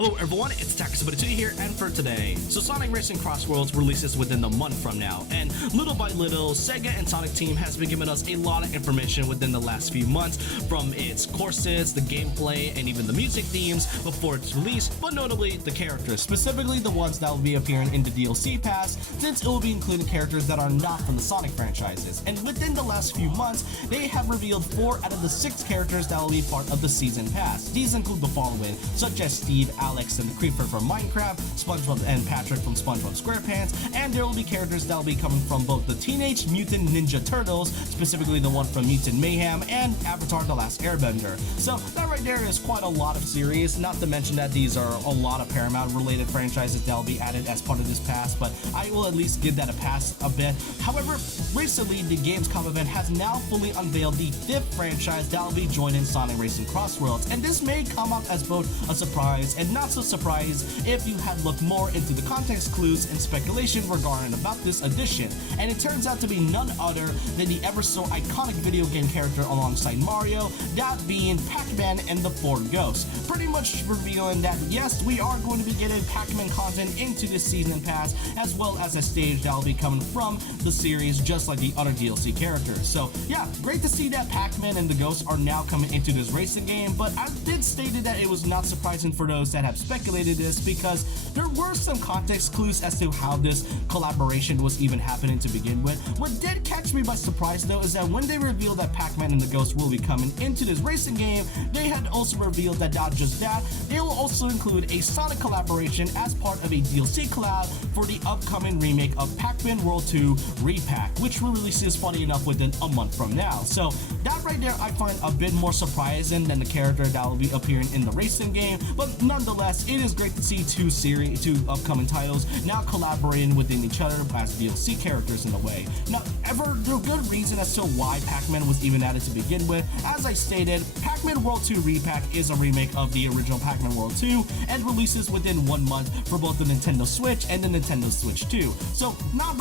Hello everyone, it's Takasubari2 here, and for today, so Sonic Racing Crossworlds releases within a month from now, and little by little, Sega and Sonic team has been giving us a lot of information within the last few months, from its courses, the gameplay, and even the music themes before its release, but notably the characters, specifically the ones that will be appearing in the DLC pass, since it will be including characters that are not from the Sonic franchises. And within the last few months, they have revealed 4 out of the 6 characters that will be part of the season pass. These include the following, such as Steve, Alex, and the Creeper from Minecraft, SpongeBob and Patrick from SpongeBob SquarePants, and there will be characters that will be coming from both the Teenage Mutant Ninja Turtles, specifically the one from Mutant Mayhem, and Avatar: The Last Airbender. So that right there is quite a lot of series, not to mention that these are a lot of Paramount related franchises that will be added as part of this pass, but I will at least give that a pass a bit. However, recently the Gamescom event has now fully unveiled the 5th franchise that will be joining Sonic Racing Crossworlds, and this may come up as both a surprise and not so surprise if you had looked more into the context clues and speculation regarding about this edition, and it turns out to be none other than the ever so iconic video game character alongside Mario, that being Pac-Man and the 4 Ghosts, pretty much revealing that yes, we are going to be getting Pac-Man content into this season pass, as well as a stage that will be coming from the series just like the other DLC characters. So yeah, great to see that Pac-Man and the Ghosts are now coming into this racing game, but I did state that it was not surprising for those that have speculated this, because there were some context clues as to how this collaboration was even happening to begin with. What did catch me by surprise though is that when they revealed that Pac-Man and the Ghosts will be coming into this racing game, they had also revealed that not just that, they will also include a Sonic collaboration as part of a DLC collab for the upcoming remake of Pac-Man World 2 RePac, which releases funny enough within a month from now. So that right there I find a bit more surprising than the character that will be appearing in the racing game, but nonetheless it is great to see two upcoming titles now collaborating within each other as DLC characters in a way. Now, the good reason as to why Pac-Man was even added to begin with, as I stated, Pac-Man World 2 RePac is a remake of the original Pac-Man World 2 and releases within 1 month for both the Nintendo Switch and the Nintendo Switch 2. So not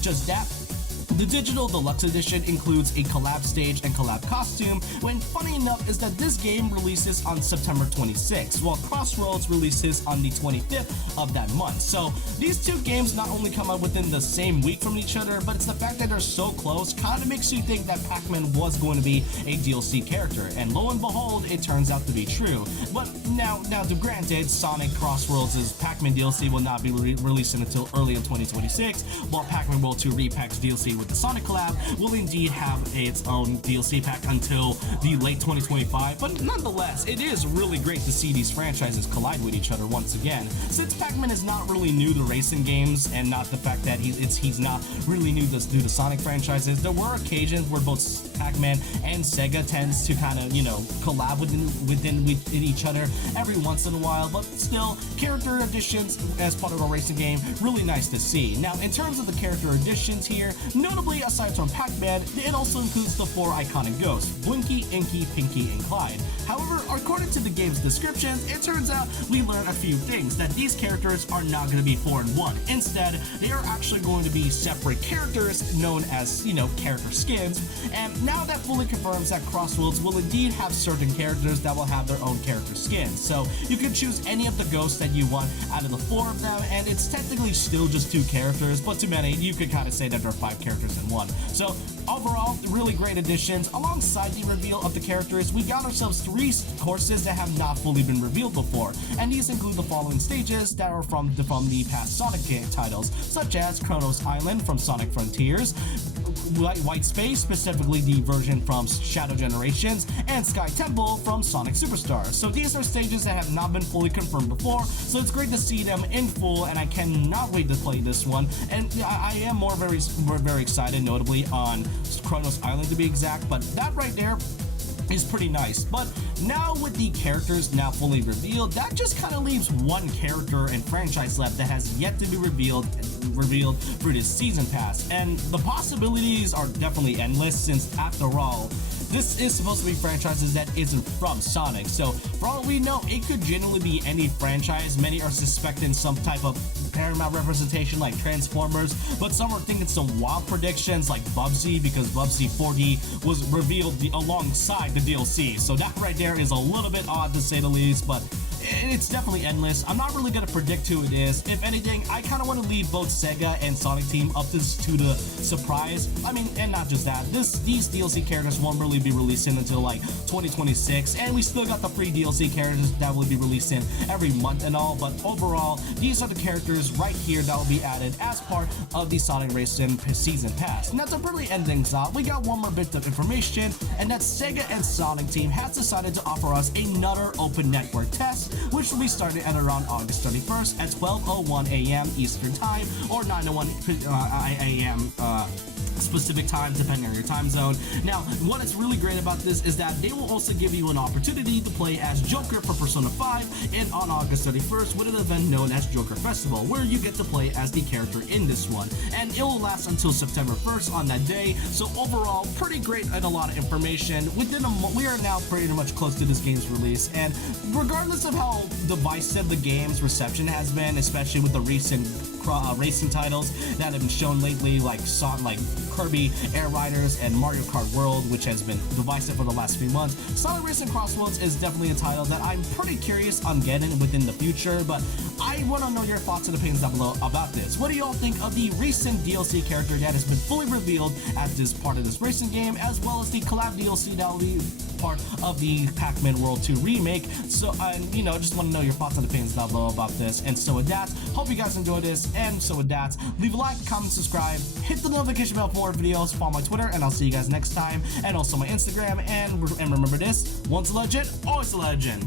just that, the Digital Deluxe Edition includes a collab stage and collab costume, when funny enough is that this game releases on September 26th, while Crossworlds releases on the 25th of that month. So these two games not only come out within the same week from each other, but it's the fact that they're so close kind of makes you think that Pac-Man was going to be a DLC character, and lo and behold, it turns out to be true. But now to granted, Sonic Crossworlds' Pac-Man DLC will not be releasing until early in 2026, while Pac-Man World 2 RePac's DLC with the Sonic collab will indeed have its own DLC pack until the late 2025, but nonetheless, it is really great to see these franchises collide with each other once again. Since Pac-Man is not really new to racing games, and not the fact that he's not really new to the Sonic franchises, there were occasions where both Pac-Man and Sega tends to kind of, collab within each other every once in a while, but still, character additions as part of a racing game, really nice to see. Now, in terms of the character additions here, notably, aside from Pac-Man, it also includes the 4 iconic ghosts, Blinky, Inky, Pinky, and Clyde. However, according to the game's descriptions, it turns out we learn a few things, that these characters are not going to be 4 in 1. Instead, they are actually going to be separate characters known as, character skins, and now that fully confirms that Crossworlds will indeed have certain characters that will have their own character skins. So you can choose any of the ghosts that you want out of the 4 of them, and it's technically still just 2 characters, but to many, you could kind of say that there are 5 characters in one. So overall, really great additions. Alongside the reveal of the characters, we got ourselves 3 courses that have not fully been revealed before, and these include the following stages that are from the past Sonic game titles, such as Kronos Island from Sonic Frontiers, White Space, specifically the version from Shadow Generations, and Sky Temple from Sonic Superstars. So these are stages that have not been fully confirmed before, so it's great to see them in full, and I cannot wait to play this one. And I am very excited, notably on Kronos Island to be exact, but that right there is pretty nice. But now with the characters now fully revealed, that just kind of leaves one character and franchise left that has yet to be revealed through this season pass, and the possibilities are definitely endless, since after all, this is supposed to be franchises that isn't from Sonic. So for all we know, it could genuinely be any franchise. Many are suspecting some type of Paramount representation like Transformers, but some are thinking some wild predictions like Bubsy, because Bubsy 4D was revealed alongside the DLC. So that right there is a little bit odd to say the least, but it's definitely endless. I'm not really gonna predict who it is. If anything, I kind of want to leave both Sega and Sonic Team up to the surprise. I mean, and not just that, these DLC characters won't really be releasing until like 2026, and we still got the free DLC characters that will be releasing every month and all. But overall, these are the characters right here that will be added as part of the Sonic Racing Season Pass. And that's to really end things out, we got one more bit of information, and that Sega and Sonic Team has decided to offer us another open network test, which will be starting at around August 31st at 12:01 a.m. Eastern Time or 9:01 a.m. Specific time depending on your time zone. Now, what is really great about this is that they will also give you an opportunity to play as Joker for Persona 5 and on August 31st with an event known as Joker Festival, where you get to play as the character in this one, and it will last until September 1st on that day. So overall, pretty great and a lot of information. Within a month, we are now pretty much close to this game's release, and regardless of how divisive the game's reception has been, especially with the recent racing titles that have been shown lately, like Kirby Air Riders and Mario Kart World, which has been divisive for the last few months, Sonic Racing Crossworlds is definitely a title that I'm pretty curious on getting within the future. But I want to know your thoughts and opinions down below about this. What do you all think of the recent DLC character that has been fully revealed as this part of this racing game, as well as the collab DLC that will be part of the Pac-Man World 2 remake? So, just want to know your thoughts and opinions down below about this. And so with that, hope you guys enjoyed this. And so with that, leave a like, comment, subscribe, hit the notification bell for more videos, follow my Twitter, and I'll see you guys next time, and also my Instagram. And remember this, once a legend, always a legend.